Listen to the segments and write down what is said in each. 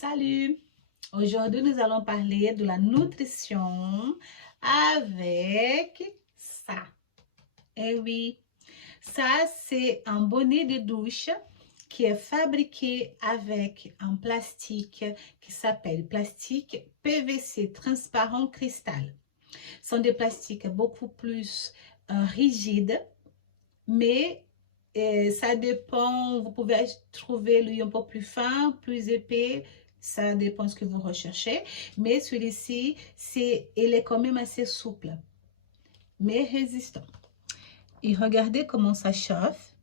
Salut! Aujourd'hui, nous allons parler de la nutrition avec ça. Eh oui, ça, c'est un bonnet de douche qui est fabriqué avec un plastique qui s'appelle plastique PVC transparent cristal. Ce sont des plastiques beaucoup plus rigides, mais ça dépend, vous pouvez trouver lui un peu plus fin, plus épais, ça dépend de ce que vous recherchez. Mais celui-ci, il est quand même assez souple, mais résistant. Et regardez comment ça chauffe.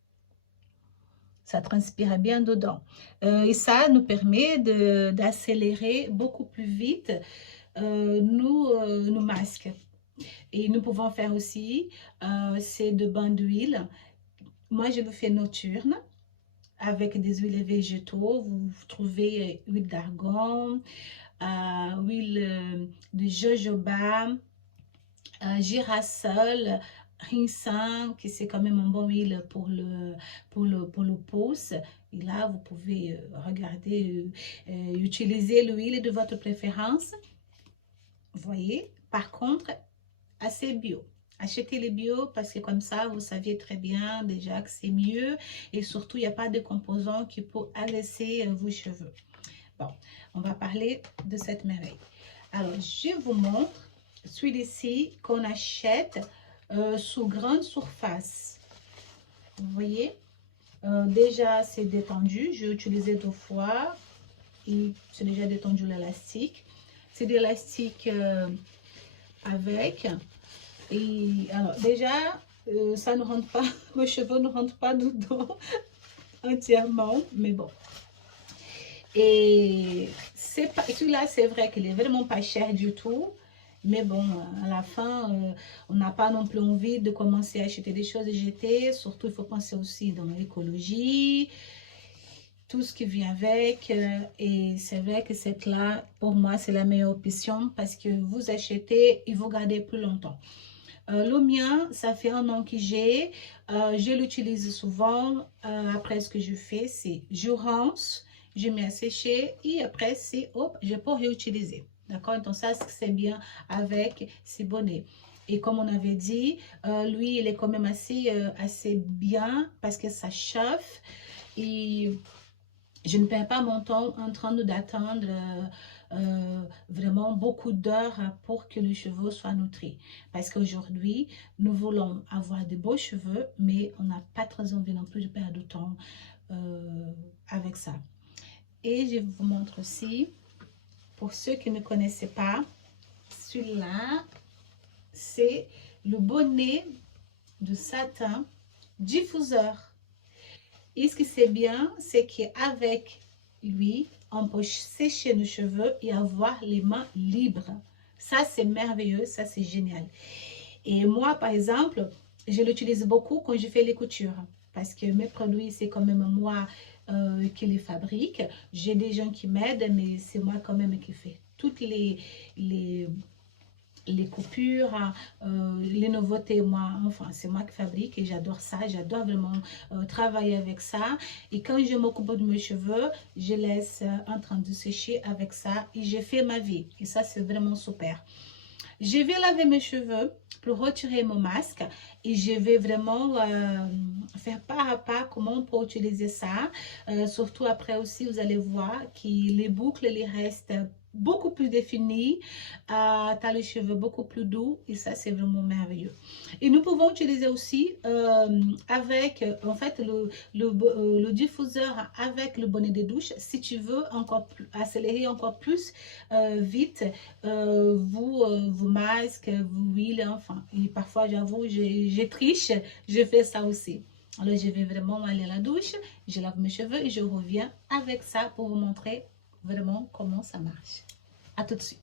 Ça transpire bien dedans. Et ça nous permet d'accélérer beaucoup plus vite nos masques. Et nous pouvons faire aussi, c'est de bains d'huile. Moi, je le fais nocturne avec des huiles végétaux. Vous trouvez huile d'argan, huile de jojoba, girasol, ricin, qui c'est quand même une bonne huile pour le pouce. Et là, vous pouvez regarder, utiliser l'huile de votre préférence. Vous voyez, par contre, assez bio. Achetez les bio parce que comme ça, vous saviez très bien déjà que c'est mieux. Et surtout, il n'y a pas de composants qui peuvent agresser vos cheveux. Bon, on va parler de cette merveille. Alors, je vous montre celui-ci qu'on achète sous grande surface. Vous voyez, déjà, c'est détendu. J'ai utilisé 2 fois. Et c'est déjà détendu l'élastique. C'est de l'élastique avec... Et alors déjà, ça ne rentre pas, vos cheveux ne rentrent pas dedans entièrement, mais bon. Et celui-là, c'est vrai qu'il est vraiment pas cher du tout, mais bon, à la fin, on n'a pas non plus envie de commencer à acheter des choses et jeter. Surtout, il faut penser aussi dans l'écologie, tout ce qui vient avec. Et c'est vrai que cette là, pour moi, c'est la meilleure option parce que vous achetez et vous gardez plus longtemps. Le mien, ça fait 1 an que j'ai. Je l'utilise souvent. Après, ce que je fais, c'est je rince, je mets à sécher et après, c'est hop, je peux réutiliser. D'accord? Donc, ça, c'est bien avec ces bonnets. Et comme on avait dit, lui, il est quand même assez bien parce que ça chauffe. Et je ne perds pas mon temps en train d'attendre vraiment beaucoup d'heures pour que le cheveu soit nutri. Parce qu'aujourd'hui, nous voulons avoir de beaux cheveux, mais on n'a pas très envie non plus de perdre de temps avec ça. Et je vous montre aussi, pour ceux qui ne connaissaient pas, celui-là, c'est le bonnet de satin diffuseur. Et ce qui c'est bien, c'est qu'avec lui, on peut sécher nos cheveux et avoir les mains libres. Ça, c'est merveilleux, ça, c'est génial. Et moi, par exemple, je l'utilise beaucoup quand je fais les coutures. Parce que mes produits, c'est quand même moi qui les fabrique. J'ai des gens qui m'aident, mais c'est moi quand même qui fais toutes les coupures, les nouveautés, moi, enfin, c'est moi qui fabrique et j'adore ça, j'adore vraiment travailler avec ça. Et quand je m'occupe de mes cheveux, je laisse en train de sécher avec ça et je fais ma vie. Et ça, c'est vraiment super. Je vais laver mes cheveux pour retirer mon masque et je vais vraiment faire pas à pas comment on peut utiliser ça. Surtout après aussi, vous allez voir que les boucles, les restent beaucoup plus définies. Tu as les cheveux beaucoup plus doux et ça, c'est vraiment merveilleux. Et nous pouvons utiliser aussi avec, en fait, le diffuseur avec le bonnet de douche. Si tu veux encore plus, accélérer encore plus vite, vos masques, vos huiles, enfin. Et parfois, j'avoue, je triche, je fais ça aussi. Alors, je vais vraiment aller à la douche, je lave mes cheveux et je reviens avec ça pour vous montrer vraiment comment ça marche. À tout de suite.